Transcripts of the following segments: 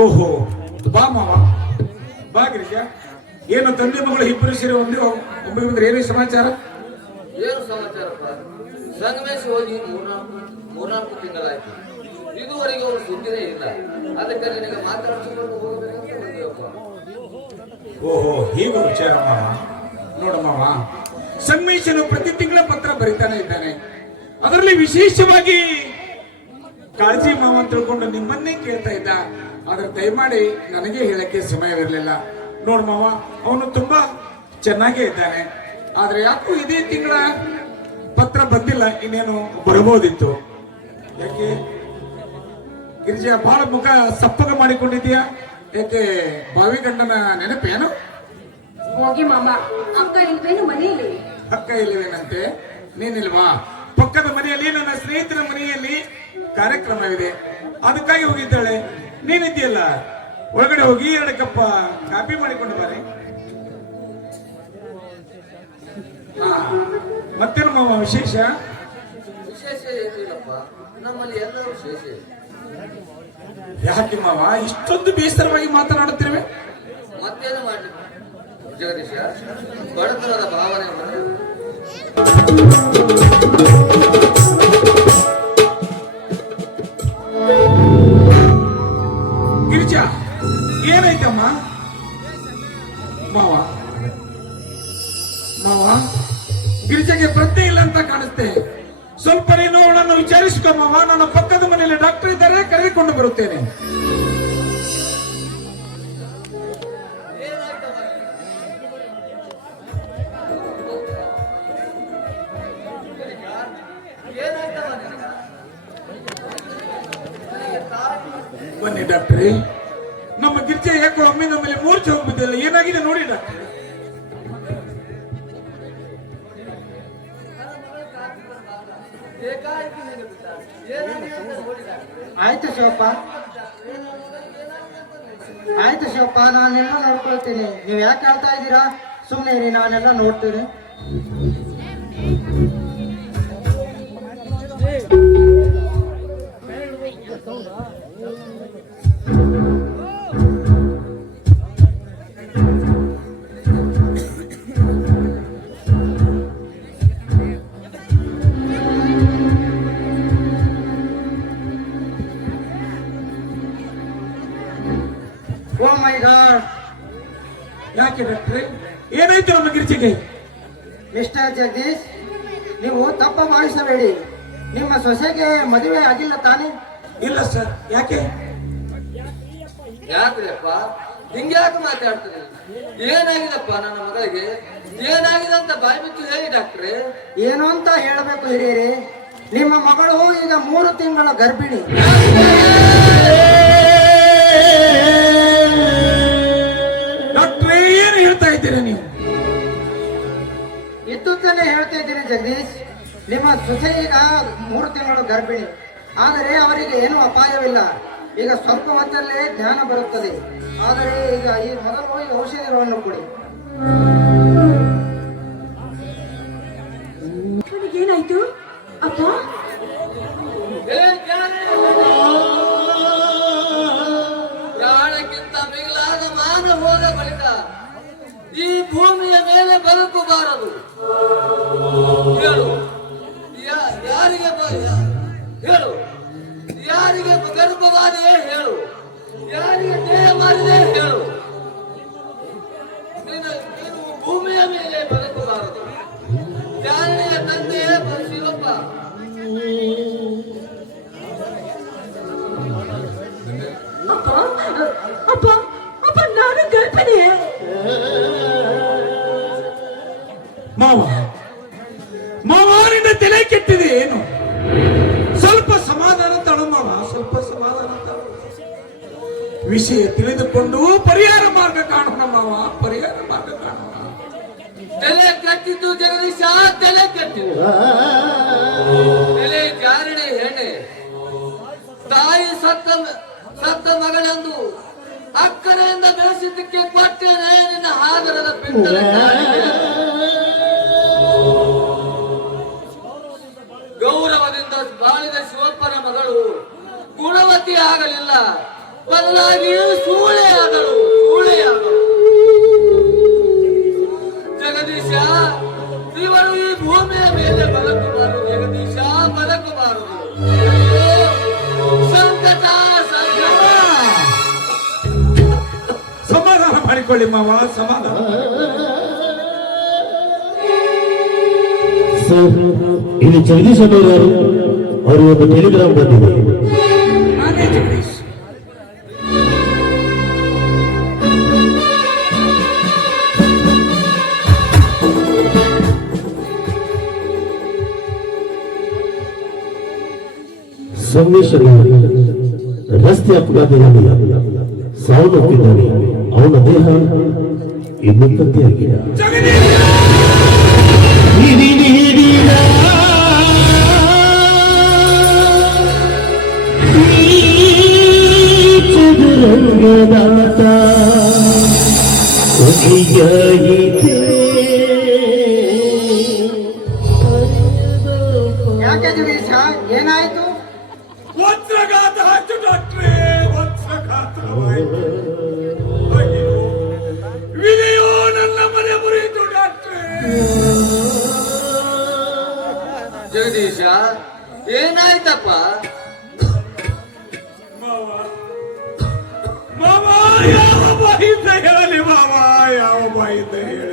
ಓಹೋ ಬಾ ಮಾವ ಬಾ ಗಿರಿಜ. ಏನು ತಂದೆ ಮಗಳು ಇಬ್ಬರು ಸೇರಿ ಒಂದೇ ಒಬ್ಬರಿಗೆ ಬಂದ್ರೆ ಏನೇ ಸಮಾಚಾರ? ಏನು ಸಮಾಚಾರ ಸಂಗಮೇಶ್ ಹೋಗಿ ಮೂರ್ನಾಲ್ಕು ಮೂರ್ನಾಲ್ಕು ತಿಂಗಳಾಯ್ತು. ಇದುವರೆಗೆ ಅವರು ಸುದ್ದಿನೇ ಇಲ್ಲ. ಅದಕ್ಕೆ ನಿನಗೆ ಮಾತಾಡಿಸಿಕೊಂಡು ಹೋಗಬೇಕಂತ ಓಹೋ ಹೀಗೂ ವಿಚಾರ ಮಾವ. ನೋಡಮ್ಮ ಮಾವ ಸಂಗಮೇಶನು ಪ್ರತಿ ತಿಂಗಳ ಪತ್ರ ಬರಿತಾನೆ ಇದ್ದಾನೆ. ಅದರಲ್ಲಿ ವಿಶೇಷವಾಗಿ ಕಾಳಜಿ ಮಾವ ಅಂತ ತಿಳ್ಕೊಂಡು ನಿಮ್ಮನ್ನೇ ಕೇಳ್ತಾ ಇದ್ದ. ಆದ್ರೆ ದಯಮಾಡಿ ನನಗೆ ಹೇಳಕ್ಕೆ ಸಮಯವಿರಲಿಲ್ಲ. ನೋಡ್ ಮಾವ ಅವನು ತುಂಬಾ ಚೆನ್ನಾಗೇ ಇದ್ದಾನೆ. ಆದ್ರೆ ಯಾಕೋ ಇದೇ ತಿಂಗಳ ಪತ್ರ ಬಂದಿಲ್ಲ ಇನ್ನೇನು ಬರಬಹುದಿತ್ತು? ಯಾಕೆ? ಗಿರಿಜಾ ಬಹಳ ಮುಖ ಸಪ್ಪಗ ಮಾಡಿಕೊಂಡಿದ್ಯಾ ಯಾಕೆ ಬಾವಿ ಗಂಡನ ನೆನಪೇನು ಹೋಗಿ ಮಾಮ ಅಕ್ಕ ಇಲ್ವೇನು ಮನೆಯಲ್ಲಿ? ಅಕ್ಕ ಇಲ್ಲವೇನಂತೆ ನೀನಿಲ್ವಾ? ಪಕ್ಕದ ಮನೆಯಲ್ಲಿ ನನ್ನ ಸ್ನೇಹಿತನ ಮನೆಯಲ್ಲಿ ಕಾರ್ಯಕ್ರಮವಿದೆ. ಅದಕ್ಕಾಗಿ ಹೋಗಿದ್ದಾಳೆ. ನೀನಿದ್ಯಲ್ಲ ಒಳಗಡೆ ಹೋಗಿ ಎರಡು ಕಪ್ಪ ಕಾಪಿ ಮಾಡಿಕೊಂಡು ಬಾರೆ. ಹಾ ಮತ್ತೇನು ಮಾವ ವಿಶೇಷ? ವಿಶೇಷ ಏನಿಲ್ಲಪ್ಪ ನಮ್ಮಲ್ಲಿ ವಿಶೇಷ ಯಾಕೆ ಮಾವ ಇಷ್ಟೊಂದು ಬೇಸರವಾಗಿ ಮಾತನಾಡುತ್ತಿರುವೆ? ಮತ್ತೇನು ಮಾಡಿ ಜಗದೀಶ ಬಡತನದ ಭಾವನೆ ಮಾವ ಗಿರಿಜೆಗೆ ಪ್ರಜ್ಞೆ ಇಲ್ಲ ಅಂತ ಕಾಣುತ್ತೆ ಸ್ವಲ್ಪ ನೀನು ಅವಳನ್ನು ವಿಚಾರಿಸಿಕೊ ಮಾವ ನನ್ನ ಪಕ್ಕದ ಮನೆಯಲ್ಲಿ ಡಾಕ್ಟರ್ ಇದ್ದಾರೆ, ಕರೆದುಕೊಂಡು ಬರುತ್ತೇನೆ. ಬನ್ನಿ ಡಾಕ್ಟ್ರಿ. ನಮ್ಮ ಗಿರ್ಜೆ ಯಾಕೋ ಒಮ್ಮೆ ನಮ್ಮಲ್ಲಿ ಮೂರ್ಛೆ ಹೋಗ್ಬಿದ್ದಿಲ್ಲ ಏನಾಗಿದೆ ನೋಡಿ ಡಾಕ್ಟ್ರಿ. ಆಯ್ತು ಶಿವಪ್ಪ ಆಯ್ತು ಶಿವಪ್ಪ ನಾನೆಲ್ಲ ನೋಡ್ಕೊಳ್ತೀನಿ ನೀವು ಯಾಕೆ ಹೇಳ್ತಾ ಇದ್ದೀರಾ ಸುಮ್ಮನೆ ಇರಿ ನಾನೆಲ್ಲ ನೋಡ್ತೀನಿ ಓ ಮಿಸ್ಟರ್ ಜಗದೀಶ್ ನೀವು ತಪ್ಪ ಮಾಡಿಸಬೇಡಿ. ನಿಮ್ಮ ಸೊಸೆಗೆ ಮದುವೆ ಆಗಿಲ್ಲ ತಾನೇ? ಇಲ್ಲ ಸರ್ ಯಾಕೆ? ಯಾಕ್ರಿಯಪ್ಪ? ಹಿಂಗ್ಯಾಕೆ ಮಾತಾಡ್ತೀರಿ? ಏನಾಗಿದಪ್ಪ ನನ್ನ ಮಗಳಿಗೆ? ಏನಾಗಿದೆ ಅಂತ ಬಾಯಿ ಬಿಟ್ಟು ಹೇಳಿ ಡಾಕ್ಟ್ರೆ. ಏನು ಅಂತ ಹೇಳಬೇಕು ಹಿರಿಯರಿ. ನಿಮ್ಮ ಮಗಳು ಈಗ ಮೂರು ತಿಂಗಳ ಗರ್ಭಿಣಿ. ಇದ್ದುದನ್ನೇ ಹೇಳ್ತಾ ಇದ್ದೀನಿ ಜಗದೀಶ್. ನಿಮ್ಮ ಸೊಸೆ ಈಗ ಮೂರು ತಿಂಗಳು ಗರ್ಭಿಣಿ. ಆದರೆ ಅವರಿಗೆ ಏನು ಅಪಾಯವಿಲ್ಲ. ಈಗ ಸ್ವಲ್ಪ ಹೊತ್ತಲ್ಲೇ ಧ್ಯಾನ ಬರುತ್ತದೆ. ಆದರೆ ಈಗ ಈ ಮೊದಲು ಹೋಗಿ ಔಷಧಿಗಳನ್ನು ಕೊಡಿ. ಏನಾಯ್ತು? ಅಪ್ಪ! ಪ್ರಾಣಕ್ಕಿಂತ ಮಿಗಿಲಾದ ಮಾನ ಹೋದ ಬಳಿಕ ಈ ಭೂಮಿಯ ಮೇಲೆ ಬದುಕು ಬಾರದು ಹೇಳು ಯಾರಿಗೆ ಹೇಳು. ಯಾರಿಗೆ ಗರ್ಭವಾದೆಯೇ ಹೇಳು. ಯಾರಿಗೆ ದೇಹ ಮಾಡಿದೆ ಹೇಳು ನೀನು ಭೂಮಿಯ ಮೇಲೆ ಬದುಕಬಾರದು. ಗೌರವದಿಂದ ಆಗಲಿಲ್ಲ. ಶಿವಪ್ಪನ ಸೂಳೆ ಆದಳು ಬದಲಾಗಿ ಸೂಳೆಯಾದಳು ಜಗದೀಶ ಇವಳು ಈ ಭೂಮಿಯ ಮೇಲೆ ಬದುಕಬಾರದು ಜಗದೀಶ ಬದುಕಬಾರದು ಅಯ್ಯೋ, ಸಂಕಟ ಸಮಾಧಾನ ಮಾಡಿಕೊಳ್ಳಿ ಮಾವ ಸಮಾಧಾನ. ಇದು ಇಲ್ಲಿ ಜಗದೀಶ್ ಅನ್ನೋರು ಅವರು ಒಂದು ಟೆಲಿಗ್ರಾಮ್ ಬಂದಿದೆ. ಸಂದೇಶನ ರಸ್ತೆ ಅಪಘಾತದಲ್ಲಿ ಸಾವನ್ನಪ್ಪಿದ್ದಾನೆ ಅವನ ದೇಹ ಇನ್ನೂ ಪತ್ತೆಯಾಗಿಲ್ಲ ಜಗದೀಶ್ ಹಿಡಿ ಹಿಡಿದ ಈ ಚದುರಂಗದಾಟ ಕೊನೆಯಾಯಿತೆ. ಯಾಕೆ ಜಗದೀಶ ಏನಾಯ್ತು ವಿಧಿಯೋ ನನ್ನ ಮನೆ ಮುರಿಯಿತು ಡಾಕ್ಟ್ರೇ ಜಗದೀಶ, ಏನಾಯ್ತಪ್ಪ? ಮಾವ ಯಾವ ಬಾಯಿಂದ ಹೇಳಲಿ ಮಾವ, ಯಾವ ಬಾಯಿಂದ ಹೇಳಲಿ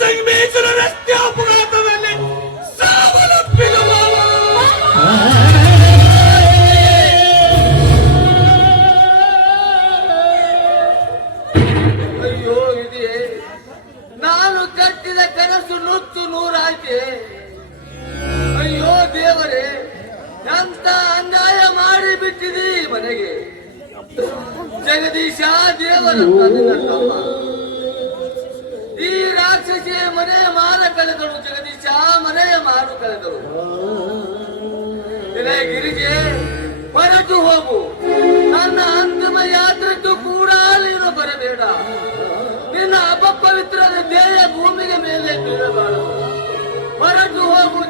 ಸಂಗಮೇಶ್ವರ ರಸ್ತೆ ಅಪಘಾತದಲ್ಲಿ ಸಾವನ್ನಪ್ಪಿದ ಅಯ್ಯೋ, ಇದೆಯೇ, ನಾನು ಕಟ್ಟಿದ ಕನಸು ನುಚ್ಚು ನೂರಾಯ್ತೆ ಅಯ್ಯೋ, ದೇವರೇ ನನ್ನ ಅನ್ಯಾಯ ಮಾಡಿ ಬಿಟ್ಟಿದಿ ಮನೆಗೆ? ಜಗದೀಶ ದೇವರು ನಿನ್ನ ಮನೆಯ ಮಾರ ಕಳೆದಳು ಜಗದೀಶ ಮನೆಯ ಮಾರು ಕಳೆದಳು ಗಿರಿಜೆ, ಹೊರಟು ಹೋಗು. ನನ್ನ ಅಂತಿಮ ಯಾತ್ರೆಗೂ ಕೂಡ ನೀನು ಬರಬೇಡ. ನಿನ್ನ ಅಪಪವಿತ್ರದ ದೇಹ ಭೂಮಿಗೆ ಮೇಲೆ ಬೀಳಬಾರದು. ಹೊರಟು ಹೋಗು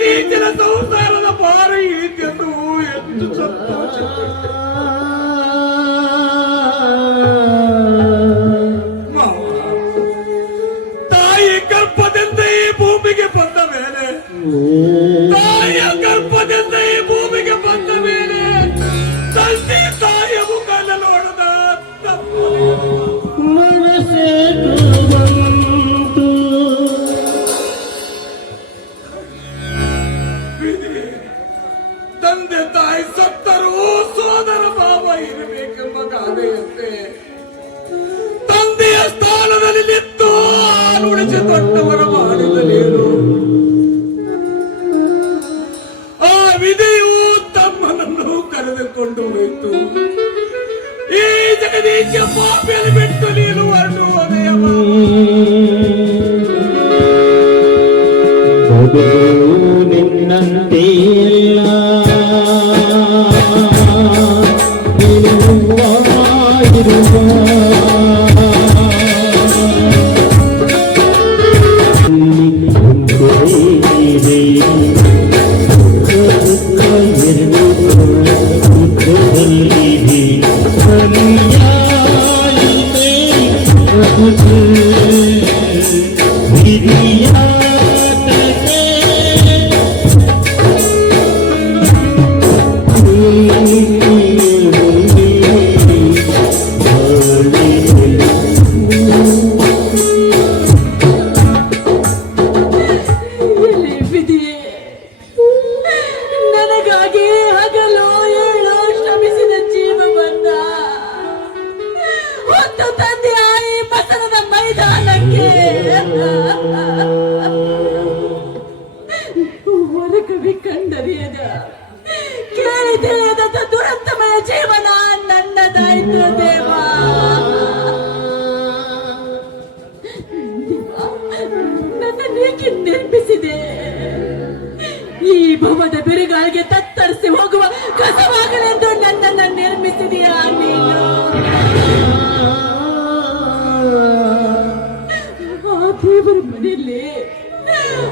ನೀಚಿನ ಸಂಸಾರದ ಭಾರ ಇಳಿತೆಂದು ಎಂದು ಸಂತೋಷ ತಾಯಿ ಕಲ್ಪದಿಂದ ಈ ಭೂಮಿಗೆ ಬಂದ ಮೇಲೆ ಕರೆದುಕೊಂಡು ಹೋಯಿತು ಈ ಜಗದೀಶ ಪಾಪಿಯಲ್ಲಿ ಬಿಟ್ಟು ನೀನು ಹೊರಟು ಹೋದೆಯಮ್ಮ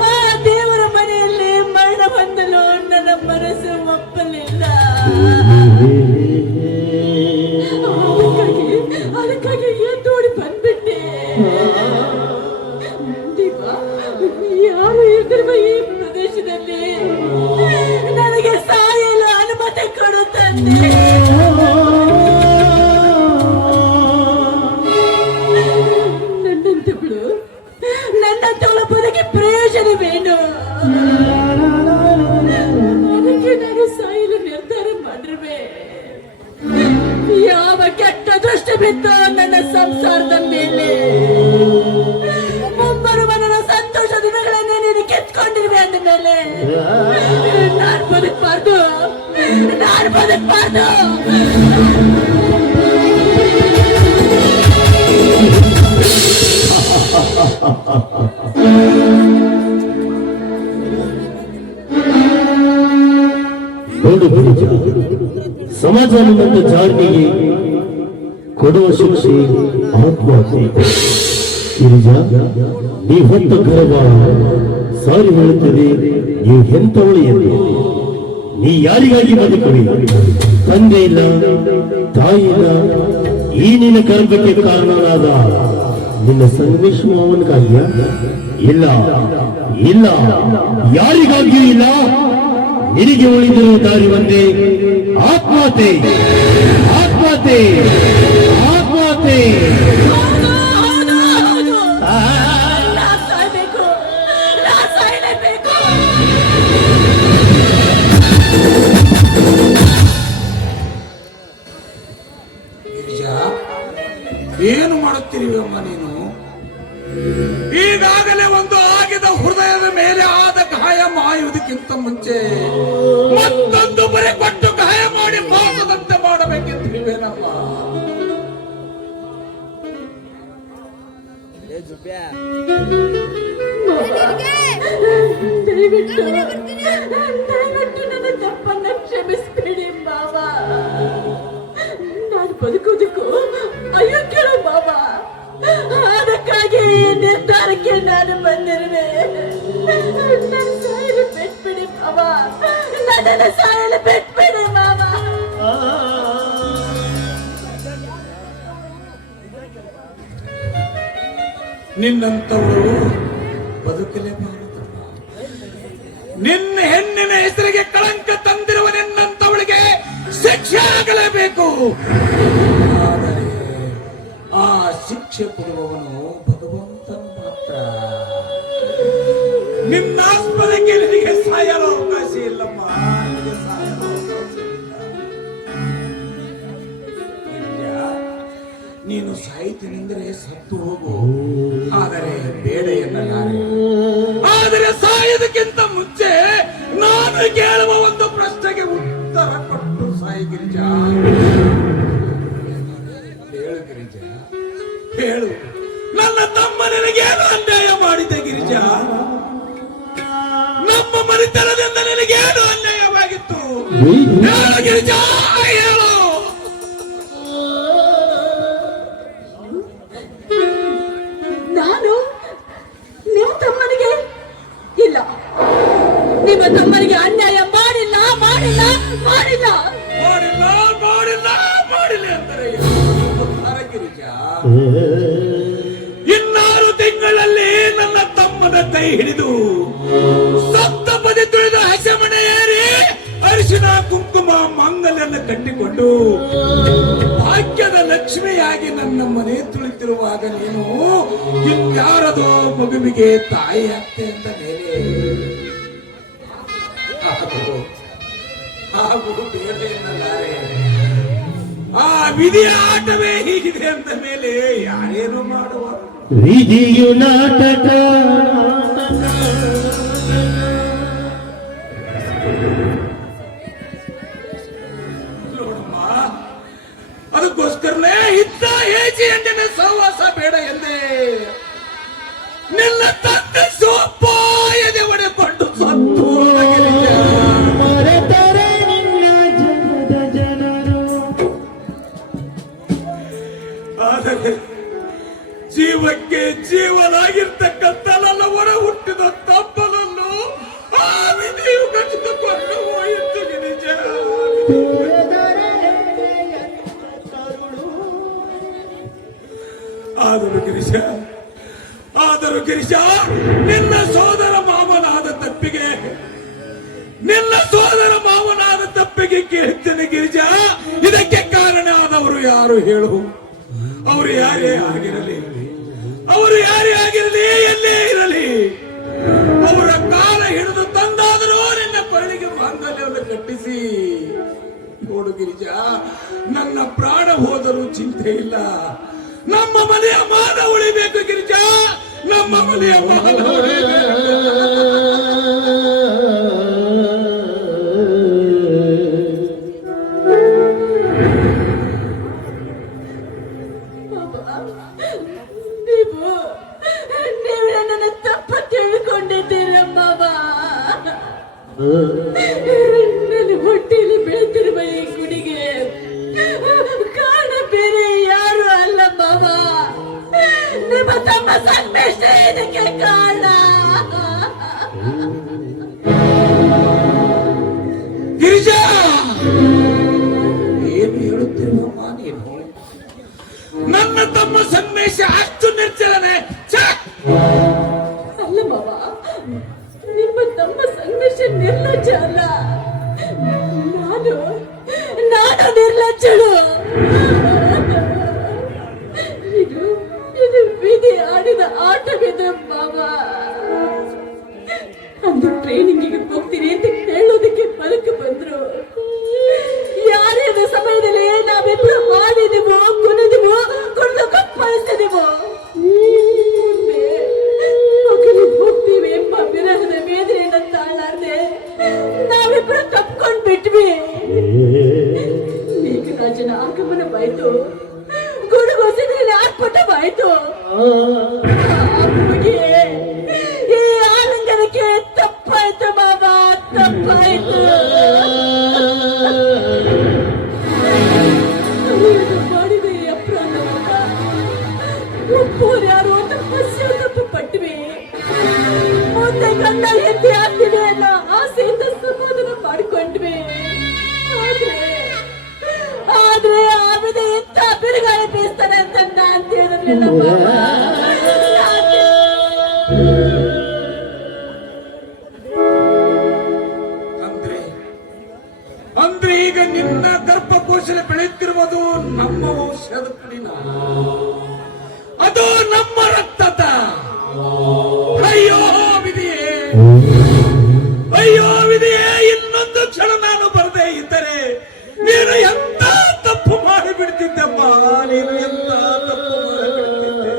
ಆ ದೇವರ ಮನೆಯಲ್ಲಿ ಮರಣ ಹೊಂದಲು ನನ್ನ ಮನಸ್ಸು ಒಪ್ಪಲಿಲ್ಲ. ಅದಕ್ಕಾಗಿ ಅದಕ್ಕಾಗಿ ಎದ್ದೋಡಿ ಬಂದ್ಬಿಟ್ಟೆ? ದೀಪ ಯಾರು ಇದ್ದಿರುವ ಈ ಪ್ರದೇಶದಲ್ಲಿ ನನಗೆ ಸಾಯಲು ಅನುಮತಿ ಕೊಡು ಬದುಕಬಾರ್ದು ನಾನು ಬದುಕಬಾರ್ದು ಸಮಾಜ ಜಾತಿಗೆ ಕೊಡುವ ಶಿಕ್ಷೆ ಆತ್ಮಹತ್ಯೆ ಗಿರಿಜ ನೀ ಹೊತ್ತ ಸಾರಿ ಹೇಳುತ್ತದೆ ನೀವು ಎಂತವಳು ಎಂದು. ನೀ ಯಾರಿಗಾಗಿ ಬದುಕುವಿ? ತಂದೆ ಇಲ್ಲ, ತಾಯಿ ಇಲ್ಲ, ಈ ನಿನ್ನ ಕರ್ಮಕ್ಕೆ ಕಾರಣನಾದ ನಿನ್ನ ಸಂಗಮೇಶ್ ಮಾವನಿಗಾಗಿಯ ಇಲ್ಲ ಇಲ್ಲ. ಯಾರಿಗಾಗಿಯೂ ಇಲ್ಲ. ನಿನಗೆ ಉಳಿದಿರುವ ದಾರಿ ಒಂದೇ ಆತ್ಮಹತ್ಯೆ ಆತ್ಮಹತ್ಯೆ. ನಾನು ಬಂದಿರುವೆ. ನನ್ನ ಬಿಟ್ಬಿಡಿ ಬಾಬಾ ನನ್ನನ್ನು ಸಾಯಲು ಬಿಟ್ಬಿಡಿ ನಿನ್ನಂತವರು ನಿನ್ನಂಥವರು ಬದುಕಲೇಬಾರದು ನಿನ್ನ ಹೆಣ್ಣಿನ ಹೆಸರಿಗೆ ಕಳಂಕ ತಂದಿರುವ ನಿನ್ನಂತವಳಿಗೆ ಶಿಕ್ಷೆ ಆಗಲೇಬೇಕು. ಆದರೆ ಆ ಶಿಕ್ಷೆ ಕೊಡುವವನು ನಿನ್ನಾಸ್ಪದಕ್ಕೆ ನಿನಗೆ ಸಾಯಲು ಅವಕಾಶ ಇಲ್ಲಮ್ಮ. ಸಾಯಲು ಅವಕಾಶ ನೀನು ಸಾಯ್ತೀನೆಂದರೆ ಸತ್ತು ಹೋಗು. ಆದರೆ ಬೇಡ ಎನ್ನಲಾರೆ ಆದರೆ ಸಾಯೋದಕ್ಕಿಂತ ಮುಂಚೆ ನಾನು ಕೇಳುವ ಒಂದು ಪ್ರಶ್ನೆಗೆ ಉತ್ತರ ಕೊಟ್ಟು ಸಾಯಿ ಗಿರಿಜಾ. ಅನ್ಯಾಯ ಮಾಡಿದೆ ಗಿರಿಜಾ. ನಮ್ಮ ಮನೆತನದಿಂದ ನಿನಗೇನು ಅನ್ಯಾಯವಾಗಿತ್ತು? ಗಿರಿಜಾ? ಲಕ್ಷ್ಮಿಯಾಗಿ ನನ್ನ ಮನೆ ತುಳಿತಿರುವಾಗ ನೀನು ಇನ್ಯಾರದೋ ಮಗುವಿಗೆ ತಾಯಿ ಆಗ್ತೆ ಅಂತ ಮೇಲೆ ಹಾಗೂ ಬೇರೆ ಆ ವಿಧಿಯ ಆಟವೇ ಹೀಗಿದೆ ಅಂತ ಮೇಲೆ ಯಾರೇನು ಮಾಡುವ. ವಿಧಿಯು ನಾಟಕ. ಅದಕ್ಕೋಸ್ಕರನೇ ಇದ್ದ ಏಜಿ ಎಂದಿನ ಸಹವಾಸ ಬೇಡ ಎಂದೇ. ನಿನ್ನ ತಂದೆ ಸೋಪಾಯದೆ ಒಡೆಕೊಂಡು ಸತ್ತು ಆದರೆ ಜೀವಕ್ಕೆ ಜೀವನಾಗಿರ್ತಕ್ಕಂಥ ನನ್ನ ಒಡ ಹುಟ್ಟಿದ ತಪ್ಪನನ್ನು ಆ ವಿಧಿಯು ಕಟ್ಟಿದುಕೊಂಡು ಹೋಯಿತು. ಆದರೂ ಗಿರೀಶ ಆದರೂ ಗಿರೀಶ, ನಿನ್ನ ಸೋದರ ಮಾವನಾದ ತಪ್ಪಿಗೆ, ನಿನ್ನ ಸೋದರ ಮಾವನಾದ ತಪ್ಪಿಗೆ ಕೇಳ್ತೇನೆ ಗಿರಿಜ ಇದಕ್ಕೆ ಕಾರಣ ಆದವರು ಯಾರು ಹೇಳು. ಅವರು ಯಾರೇ ಆಗಿರಲಿ, ಅವರು ಯಾರೇ ಆಗಿರಲಿ, ಎಲ್ಲೇ ಇರಲಿ, ಅವರ ಕಾಲ ಹಿಡಿದು ತಂದಾದರೂ ನಿನ್ನ ಪರಳಿಗೆ ಮಾಂಗಲ್ಯವನ್ನು ಕಟ್ಟಿಸಿ. ನೋಡು ಗಿರಿಜ ನನ್ನ ಪ್ರಾಣ ಹೋದರೂ ಚಿಂತೆ ಇಲ್ಲ. ನಮ್ಮ ಮನೆಯ ಮಾನ ಉಳಿಬೇಕು ಗಿರಿಜಾ. ನಮ್ಮ ಮನೆಯ ಮಾನ ಉಳಿಬೇಕು. ನಿರ್ಲಜ್ಜಳು ಇದು ಇದು ಬೀದಿ ಆಡಿದ ಆಟವಿದೆ ಬಾಬಾ ಅಂದು ಟ್ರೈನಿಂಗಿಗೆ ಹೋಗ್ತೀನಿ ಅಂತ ಹೇಳೋದಕ್ಕೆ ಪಲಕ್ ಬಂದ್ರು. ಯಾರ್ಯಾರ ಸಮಯದಲ್ಲಿ ಗುಡುಗೊಸಿನಲ್ಲಿ ಆರ್ಭಟವಾಯ್ತು ಅಪ್ಪಗೆ ಈ ಆಲಿಂಗನಕ್ಕೆ ತಪ್ಪಾಯ್ತು ಬಾಬಾ ತಪ್ಪಾಯ್ತು. ಮಾಡಿದ ಒಪ್ಪೋರು ಯಾರು ಹಸಿವು ತಪ್ಪು ಪಟ್ವಿ. ಮುಂದೆ ಗಂಡ ಹೆಂಡತಿ ಹೇಳ್ತಾನೆ ಅಂದ್ರೆ ಈಗ ನಿನ್ನ ಗರ್ಭಕೋಶದಲ್ಲಿ ಬೆಳೆಯುತ್ತಿರುವುದು ನಮ್ಮ ವಂಶದ ಕುಡಿನ ಅದು ನಮ್ಮ ಮಾಡಿಬಿಡ್ತಿದ್ದಮ್ಮ ನೀನು ಎಂತ ತಪ್ಪು ಮಾಡಿದ್ದೆ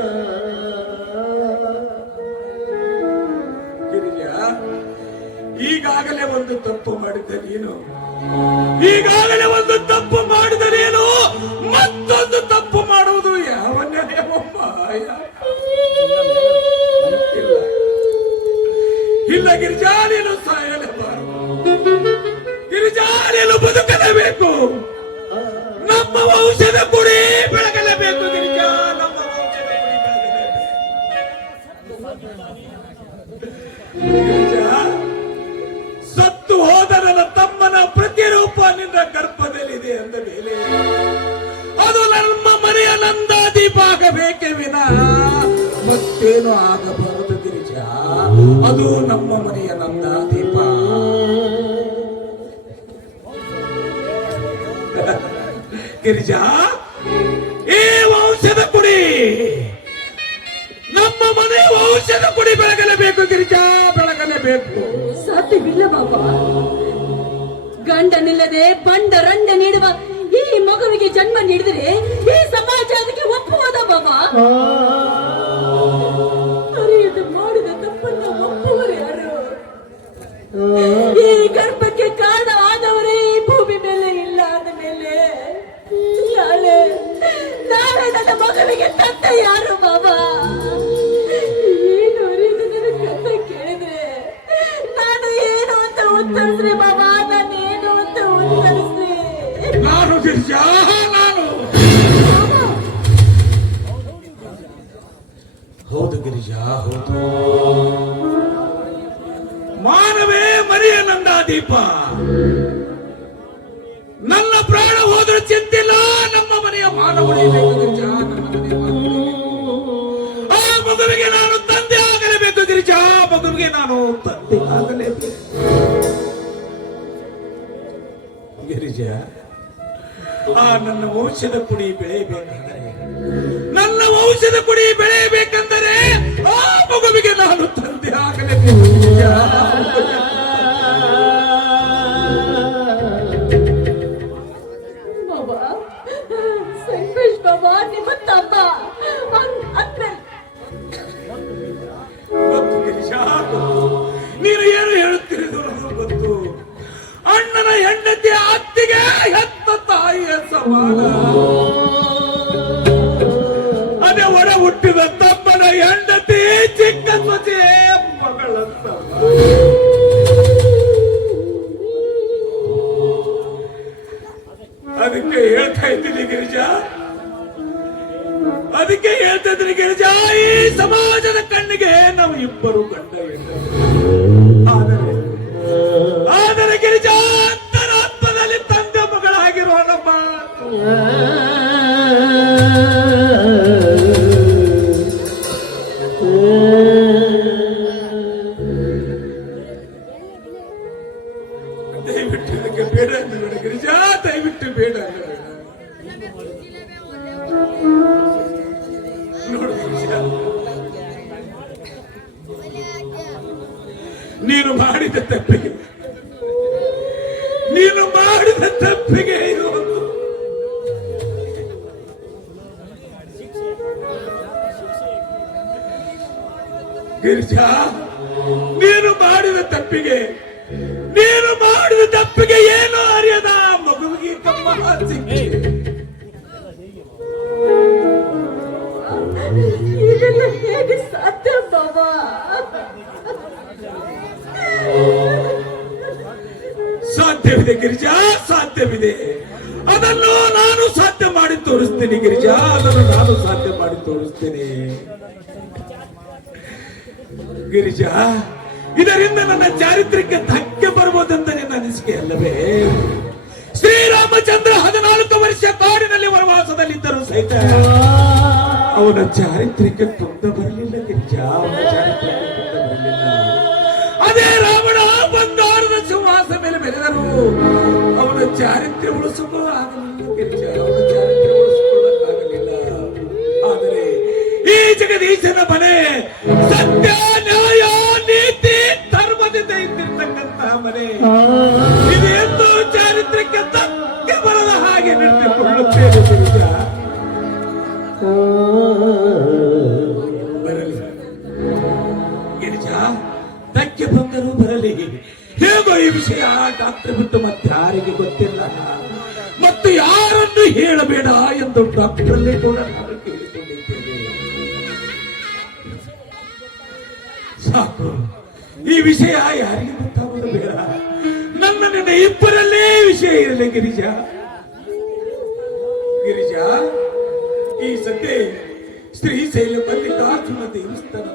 ಗಿರಿಜಾ ಈಗಾಗಲೇ ಒಂದು ತಪ್ಪು ಮಾಡಿದ್ದೆ ನೀನು. ಈಗಾಗಲೇ ಒಂದು ತಪ್ಪು ಮಾಡಿದ ನೀನು. ಮತ್ತೊಂದು ತಪ್ಪು ಮಾಡುವುದು ಯಾವ ನ್ಯಾಯವಮ್ಮ ಇಲ್ಲ. ಗಿರಿಜಾ, ನೀನು ಸಾಯಲೇಬಾರದು ಗಿರಿಜಾ, ನೀನು ಬದುಕಲೇಬೇಕು. ವಂಶದ ಕುಡಿ ಬೆಳಗಲೇಬೇಕು ಗಿರಿಜಾ ನಮ್ಮ ವಂಶದ ಬೆಳಗಲೇಬೇಕು ಸತ್ತು ಹೋದ ನನ್ನ ತಮ್ಮನ ಪ್ರತಿರೂಪ ನಿನ್ನ ಗರ್ಭದಲ್ಲಿದೆ ಅಂದ ಮೇಲೆ, ಅದು ನಮ್ಮ ಮನೆಯ ನಂದಾದೀಪ ಆಗಬೇಕೇ ವಿನ ಮತ್ತೇನು ಆಗಬಾರದು ಗಿರಿಜ ಅದು ನಮ್ಮ ಮನೆಯ ನಂದಾದೀಪ ಗಿರಿಜ ಈ ವಂಶದ ಕುಡಿ. ನಮ್ಮ ಮನೆ ವಂಶದ ಕುಡಿ ಬೆಳಗಲೇಬೇಕು ಗಿರಿಜ ಬೆಳಗಲೇಬೇಕು ಸಾಧ್ಯವಿಲ್ಲ ಬಾಬಾ ಗಂಡನಿಲ್ಲದೆ ಬಂಡ ರಂಡ ನೀಡುವ ಈ ಮಗುವಿಗೆ ಜನ್ಮ ನೀಡಿದರೆ ಈ ಸಮಾಜ ಅದಕ್ಕೆ ಒಪ್ಪುವುದ ಬಾಬಾ ಅರಿಯದು ಮಾಡಿದ ತಪ್ಪನ್ನ ಒಪ್ಪುವರು ಯಾರು? ಈ ಗರ್ಭಕ್ಕೆ ನನ್ನ ಮಗುವಿಗೆ ತಂದೆ ಯಾರು ಬಾಬಾ ಗಿರಿಜ ನಾನು. ಹೌದು ಗಿರಿಜಾ, ಹೌದು. ಮಾನವೇ ಮರಿಯ ನಂದಾದೀಪ. ನನ್ನ ಪ್ರಾಣ ಹೋದ್ರೆ ಚಿಂತಿಲ್ಲ. ಮನೆಯ ಮಾನವ ಹೊಡೆಯಬೇಕು ಗಿರಿಜ ಆ ಮಗುವಿಗೆ ನಾನು ತಂದೆ ಆಗಲೇಬೇಕು ಗಿರಿಜ. ಮಗುವಿಗೆ ನಾನು ತಂದೆ ಆಗಲೇಬೇಕು. ಗಿರಿಜ, ಆ ನನ್ನ ವಂಶದ ಕುಡಿ ಬೆಳೆಯಬೇಕಾದರೆ, ನನ್ನ ವಂಶದ ಕುಡಿ ಬೆಳೆಯಬೇಕೆಂದರೆ ಆ ಮಗುವಿಗೆ ನಾನು ತಂದೆ ಆಗಲೇಬೇಕು ಗಿರಿಜ. ಹೆತ್ತ ತಾಯಿಯ ಸಮಾನ. ಅದೇ ಒಡ ಹುಟ್ಟಿದ ತಮ್ಮನ ಹೆಂಡತಿ, ಚಿಕ್ಕ ಸೊಸೆ ಮಗಳ ಅದಕ್ಕೆ ಹೇಳ್ತಾ ಇದ್ದೀನಿ ಗಿರಿಜ. ಅದಕ್ಕೆ ಹೇಳ್ತಾ ಇದ್ದೀನಿ ಗಿರಿಜ, ಈ ಸಮಾಜದ ಕಣ್ಣಿಗೆ ನಾವು ಇಬ್ಬರು ಗಂಡ. ಇದಕ್ಕೆ ಬೇಡ ಅಂದ್ರೆ ಗಿರಿಜ ದಯವಿಟ್ಟು ಬೇಡ ಅಂದ್ರೆ ನೀನು ಮಾಡಿದ ತಪ್ಪಿಗೆ, ನೀನು ಮಾಡಿದ ತಪ್ಪಿಗೆ ಇದು. ಗಿರಿಜಾ. ಗಿರಿಜಾ ಅದನ್ನು ನಾನು ಸಾಧ್ಯ ಮಾಡಿ ತೋರಿಸ್ತೇನೆ. ಗಿರಿಜಾ, ಇದರಿಂದ ನನ್ನ ಚಾರಿತ್ರ್ಯಕ್ಕೆ ಧಕ್ಕೆ ಬರಬಹುದಂತ ನಿನ್ನ ಅನಿಸಿಕೆ ಅಲ್ಲವೇ? ಶ್ರೀರಾಮಚಂದ್ರ ಹದಿನಾಲ್ಕು ವರ್ಷ ಕಾಡಿನಲ್ಲಿ ವನವಾಸದಲ್ಲಿದ್ದರೂ ಸಹಿತ ಅವನ ಚಾರಿತ್ರ್ಯಕ್ಕೆ ತೊಂದ ಬರಲಿಲ್ಲ ಗಿರಿಜಾ, ಅವನ ಚಾರಿತ್ರಿಕ ಬರಲಿಲ್ಲ. ಅದೇ ರಾವಣ ಬಂಗಾರದ ಸಿಂಹಾಸ ಮೇಲೆ ಬೆಳೆದರು ಅವನ ಚಾರಿತ್ರ್ಯ ಉಳಿಸುವ ಈ ಜಗದೀಶನ ಮನೆ ಸತ್ಯ ನ್ಯಾಯ ನೀತಿ ಧರ್ಮದಿಂದ ಇದ್ದಿರ್ತಕ್ಕಂತಹ ಮನೆ. ಇದೆಂದು ಚಾರಿತ್ರಕ್ಕೆ ತಕ್ಕ ಬರದ ಹಾಗೆ ನಡೆದುಕೊಳ್ಳುತ್ತೇನೆ ಗಿರಿಜ ಬರಲಿ. ಗಿರಿಜಾ, ತಕ್ಕೆ ಬಂದರೂ ಬರಲಿ. ಹೇಗೋ ಈ ವಿಷಯ ಡಾಕ್ಟರ್ ಬಿಟ್ಟು ಮತ್ತೆ ಯಾರಿಗೆ ಗೊತ್ತಿಲ್ಲ. ಮತ್ತು ಯಾರನ್ನು ಹೇಳಬೇಡ ಎಂದು ಡಾಕ್ಟರ್ ಅಲ್ಲಿ ಕೂಡ ಸಾಕು. ಈ ವಿಷಯ ಯಾರಿಗೆ ಗೊತ್ತಾಗೋದು ಬೇಡ. ನನ್ನ ನನ್ನ ಇಬ್ಬರಲ್ಲೇ ವಿಷಯ ಇರಲಿ ಗಿರಿಜಾ. ಗಿರಿಜಾ, ಈ ಬಂದಿ ಶ್ರೀಶೈಲ ಮಲ್ಲಿಕಾರ್ಜುನ ದೇವಸ್ಥಾನ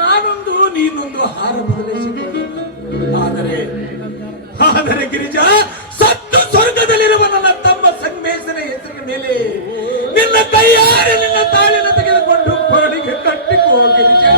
ನಾನೊಂದು, ನೀನೊಂದು ಹಾರ ಬದಲಿಸಿಕೊಂಡ ಆದರೆ ಆದರೆ ಗಿರಿಜಾ, ಸತ್ತು ಸ್ವರ್ಗದಲ್ಲಿರುವ ನನ್ನ ತಮ್ಮ ಸಂಗಮೇಶನ ಹೆಸರಿನ ಮೇಲೆ ನಿನ್ನ ಕೈಯಾರೆ ನಿನ್ನ ತಾಳಿನ ತೆಗೆದುಕೊಂಡು ಕೋಳಿಗೆ ಕಟ್ಟಿಕೋ ಗಿರಿಜಾ.